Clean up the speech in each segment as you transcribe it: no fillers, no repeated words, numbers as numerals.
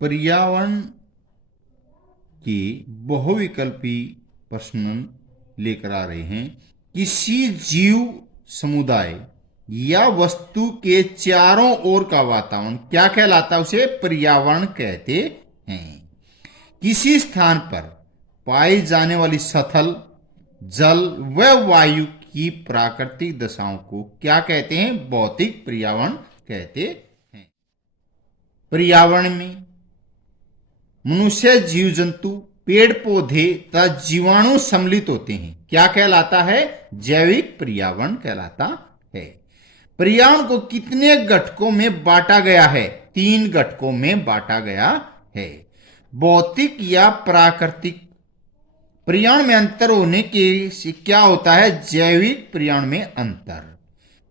पर्यावरण के बहुविकल्पी प्रश्न लेकर आ रहे हैं। किसी जीव समुदाय या वस्तु के चारों ओर का वातावरण क्या कहलाता है? उसे पर्यावरण कहते हैं। किसी स्थान पर पाई जाने वाली स्थल, जल व वायु की प्राकृतिक दशाओं को क्या कहते हैं? भौतिक पर्यावरण कहते हैं। पर्यावरण में मनुष्य, जीव जंतु, पेड़ पौधे तथा जीवाणु सम्मिलित होते हैं। क्या कहलाता है? जैविक पर्यावरण कहलाता है। पर्यावरण को कितने घटकों में बांटा गया है? 3 घटकों में बांटा गया है। भौतिक या प्राकृतिक पर्यावरण में अंतर होने के से क्या होता है? जैविक पर्यावरण में अंतर।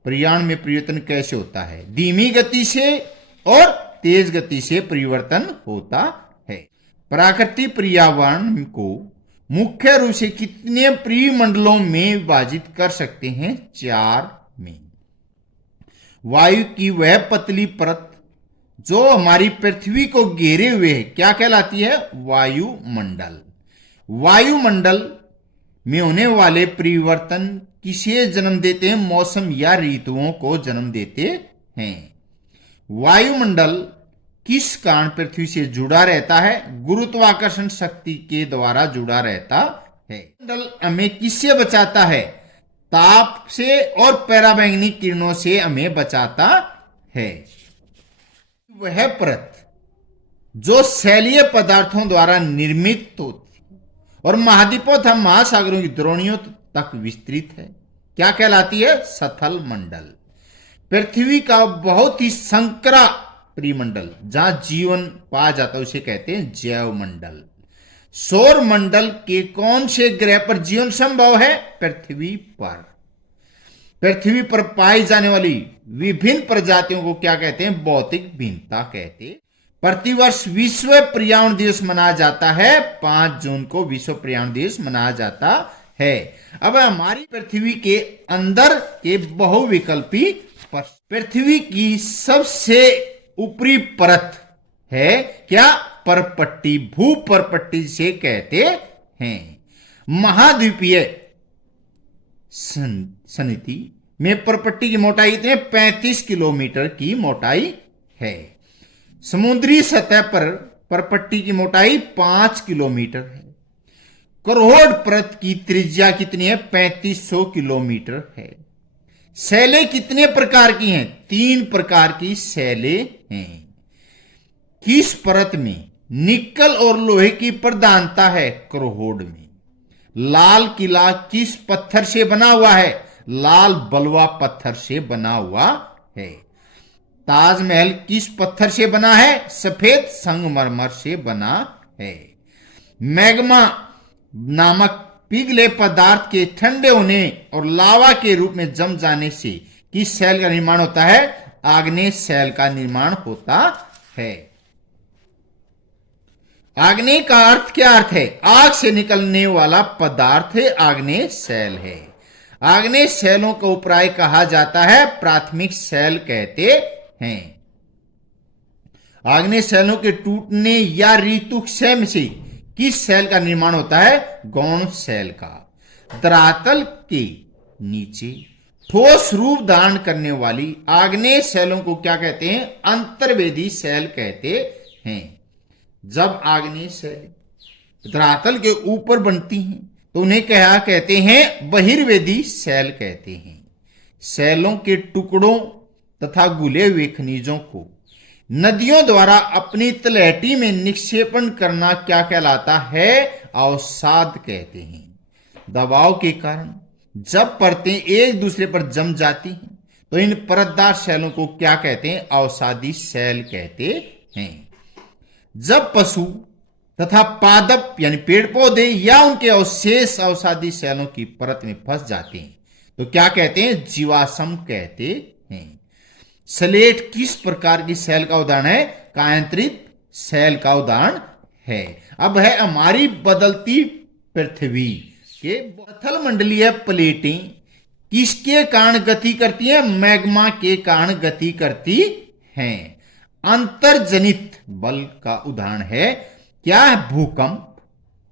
पर्यावरण में परिवर्तन कैसे होता है? धीमी गति से और तेज गति से परिवर्तन होता है। प्राकृतिक पर्यावरण को मुख्य रूप से कितने परिमंडलों में विभाजित कर सकते हैं? 4 में। वायु की वह पतली परत जो हमारी पृथ्वी को घेरे हुए है क्या कहलाती है? वायुमंडल। वायुमंडल में होने वाले परिवर्तन किसे जन्म देते हैं? मौसम या ऋतुओं को जन्म देते हैं। वायुमंडल किस कारण पृथ्वी से जुड़ा रहता है? गुरुत्वाकर्षण शक्ति के द्वारा जुड़ा रहता है। मंडल हमें किससे बचाता है? ताप से और पराबैंगनी किरणों से हमें बचाता है। वह परत जो शैलीय पदार्थों द्वारा निर्मित होती और महाद्वीपों तथा महासागरों की द्रोणियों तक विस्तृत है क्या कहलाती है? सथल मंडल। पृथ्वी का बहुत ही संकरा परिमंडल जहां जीवन पाया जाता है उसे कहते हैं जैव मंडल। सौर मंडल के कौन से ग्रह पर जीवन संभव है? पृथ्वी पर। पृथ्वी पर पाई जाने वाली विभिन्न प्रजातियों को क्या कहते हैं? भौतिक भिन्नता कहते हैं। प्रतिवर्ष विश्व पर्यावरण दिवस मनाया जाता है। 5 जून को विश्व पर्यावरण दिवस मनाया जाता है। अब हमारी पृथ्वी के अंदर के बहुविकल्पी पृथ्वी की सबसे ऊपरी परत है क्या? परपट्टी, भू परपट्टी से कहते हैं। महाद्वीपीय समिति में परपट्टी की मोटाई इतने 35 किलोमीटर की मोटाई है। समुद्री सतह पर परपट्टी की मोटाई 5 किलोमीटर है। करोड़ परत की त्रिज्या कितनी है? 3500 किलोमीटर है। शैलें कितने प्रकार की हैं? 3 प्रकार की शैलें हैं। किस परत में निकल और लोहे की प्रधानता है? करोड़ में। लाल किला किस पत्थर से बना हुआ है? लाल बलुआ पत्थर से बना हुआ है। ताजमहल किस पत्थर से बना है? सफेद संगमरमर से बना है। मैग्मा नामक पिघले पदार्थ के ठंडे होने और लावा के रूप में जम जाने से किस शैल का निर्माण होता है? आग्नेय शैल का निर्माण होता है। आग्नेय का अर्थ क्या अर्थ है? आग से निकलने वाला पदार्थ आग्नेय शैल है। आग्नेय शैलों को उपराय कहा जाता है, प्राथमिक शैल कहते हैं। आग्नेय शैलों के टूटने या ऋतुक्षय से किस शैल का निर्माण होता है? गौण शैल का। धरातल के नीचे ठोस रूप धारण करने वाली आग्नेय शैलों को क्या कहते हैं? अंतर्वेदी शैल कहते हैं। जब आग्नेय शैल धरातल के ऊपर बनती हैं तो उन्हें क्या कहते हैं? बहिर्वेदी शैल कहते हैं। शैलों के टुकड़ों तथा घुले हुए खनिजों को नदियों द्वारा अपनी तलहटी में निक्षेपण करना क्या कहलाता है? अवसाद कहते हैं। दबाव के कारण जब परतें एक दूसरे पर जम जाती हैं तो इन परतदार शैलों को क्या कहते हैं? अवसादी शैल कहते हैं। जब पशु तथा पादप यानी पेड़ पौधे या उनके अवशेष अवसादी शैलों की परत में फंस जाते हैं तो क्या कहते हैं? जीवाश्म कहते हैं। स्लेट किस प्रकार की शैल का उदाहरण है? कायांतरित शैल का उदाहरण है। अब है हमारी बदलती पृथ्वी के स्थल मंडलीय प्लेटें किसके कारण गति करती हैं? मैग्मा के कारण गति करती हैं। अंतर्जनित बल का उदाहरण है क्या है? भूकंप,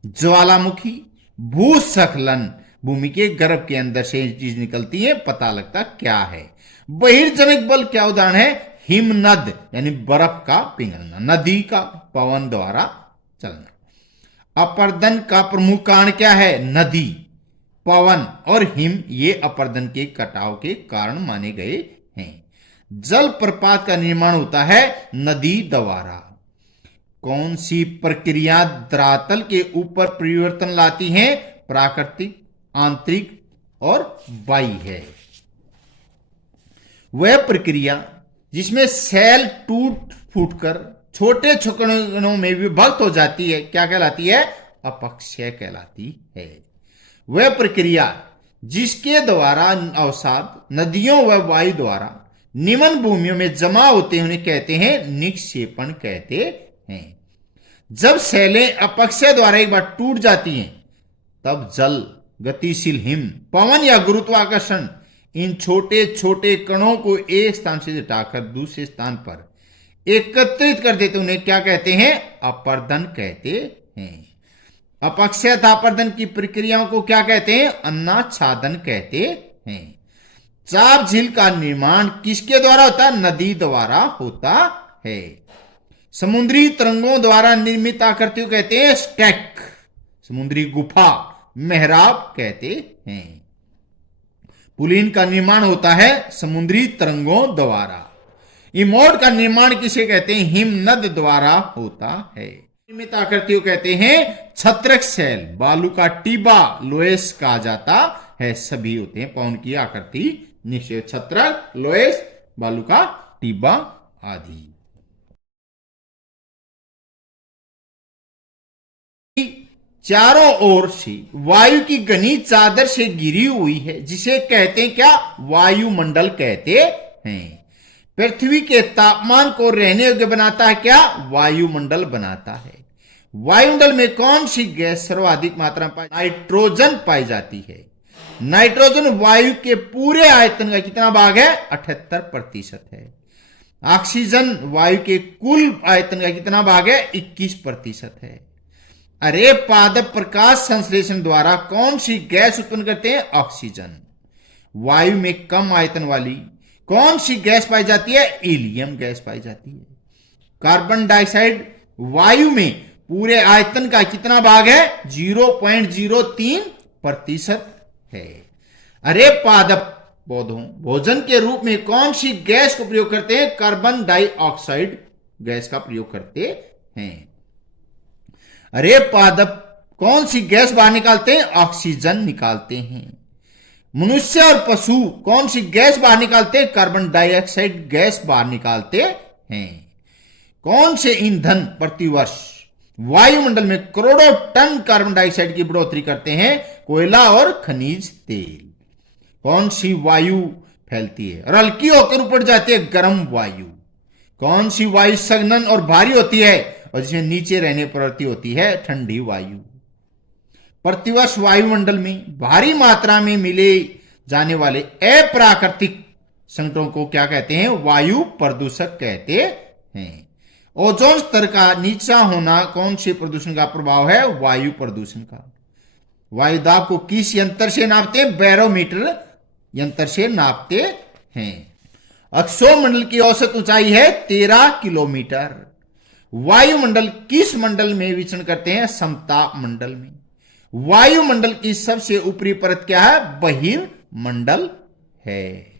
ज्वालामुखी, भूस्खलन, भूमि के गर्भ के अंदर से चीज निकलती है, पता लगता क्या है। बहिर्जनक बल क्या उदाहरण है? हिमनद यानी बर्फ का पिघलना, नदी का पवन द्वारा चलना। अपर्दन का प्रमुख कारण क्या है? नदी, पवन और हिम, ये अपर्दन के कटाव के कारण माने गए हैं। जल प्रपात का निर्माण होता है नदी द्वारा। कौन सी प्रक्रिया धरातल के ऊपर परिवर्तन लाती है? प्राकृतिक, आंतरिक और बाह्य है। वह प्रक्रिया जिसमें सेल टूट फूटकर छोटे कणों में विभक्त हो जाती है क्या कहलाती है? अपक्षय कहलाती है। वह प्रक्रिया जिसके द्वारा अवसाद नदियों व वायु द्वारा निम्न भूमियों में जमा होते हैं उन्हें कहते हैं निक्षेपण कहते हैं। जब सेलें अपक्षय द्वारा एक बार टूट जाती हैं तब जल, गतिशील हिम, पवन या गुरुत्वाकर्षण इन छोटे छोटे कणों को एक स्थान से हटाकर दूसरे स्थान पर एकत्रित कर देते, उन्हें क्या कहते हैं? अपर्दन कहते हैं। अपक्षय अपर्दन की प्रक्रियाओं को क्या कहते हैं? अन्नाच्छादन कहते हैं। चाप झील का निर्माण किसके द्वारा होता है? नदी द्वारा होता है। समुद्री तरंगों द्वारा निर्मित आकृतियों कहते हैं स्टैक, समुद्री गुफा, मेहराब कहते हैं। पुलिन का निर्माण होता है समुद्री तरंगों द्वारा। इमोड का निर्माण किसे कहते हैं? हिमनद द्वारा होता है। निर्मित आकृतियों कहते हैं छत्रक शैल, बालू का टीबा लोएस कहा जाता है, सभी होते हैं पवन की आकृति निश्चय, छत्रक, लोएस, बालू का टीबा आदि। चारों ओर से वायु की घनी चादर से घिरी हुई है जिसे कहते हैं क्या? वायुमंडल कहते हैं। पृथ्वी के तापमान को रहने योग्य बनाता है क्या? वायुमंडल बनाता है। वायुमंडल में कौन सी गैस सर्वाधिक मात्रा में नाइट्रोजन पाई जाती है? नाइट्रोजन वायु के पूरे आयतन का कितना भाग है? 78% है। ऑक्सीजन वायु के कुल आयतन का कितना भाग है? 21% है। अरे पादप प्रकाश संश्लेषण द्वारा कौन सी गैस उत्पन्न करते हैं? ऑक्सीजन। वायु में कम आयतन वाली कौन सी गैस पाई जाती है? हीलियम गैस पाई जाती है। कार्बन डाइऑक्साइड वायु में पूरे आयतन का कितना भाग है? 0.03% है। अरे पादप पौधों भोजन के रूप में कौन सी गैस को प्रयोग करते हैं? कार्बन डाइऑक्साइड गैस का प्रयोग करते हैं। अरे पादप कौन सी गैस बाहर निकालते हैं? ऑक्सीजन निकालते हैं। मनुष्य और पशु कौन सी गैस बाहर निकालते हैं? कार्बन डाइऑक्साइड गैस बाहर निकालते हैं। कौन से ईंधन प्रतिवर्ष वायुमंडल में करोड़ों टन कार्बन डाइऑक्साइड की बढ़ोतरी करते हैं? कोयला और खनिज तेल। कौन सी वायु फैलती है और हल्की होकर ऊपर जाती है? गर्म वायु। कौन सी वायु सघन और भारी होती है और जिसमें नीचे रहने प्रवृत्ति होती है? ठंडी वायु। प्रतिवर्ष वायुमंडल में भारी मात्रा में मिले जाने वाले अप्राकृतिक संकटों को क्या कहते हैं? वायु प्रदूषक कहते हैं। ओजोन स्तर का नीचा होना कौन से प्रदूषण का प्रभाव है? वायु प्रदूषण का। वायु दाब को किस यंत्र से नापते हैं? बैरोमीटर यंत्र से नापते हैं। अक्षोमंडल की औसत ऊंचाई है 13 किलोमीटर। वायुमंडल किस मंडल में विचरण करते हैं? समताप मंडल में। वायुमंडल की सबसे ऊपरी परत क्या है? बहिर्मंडल है।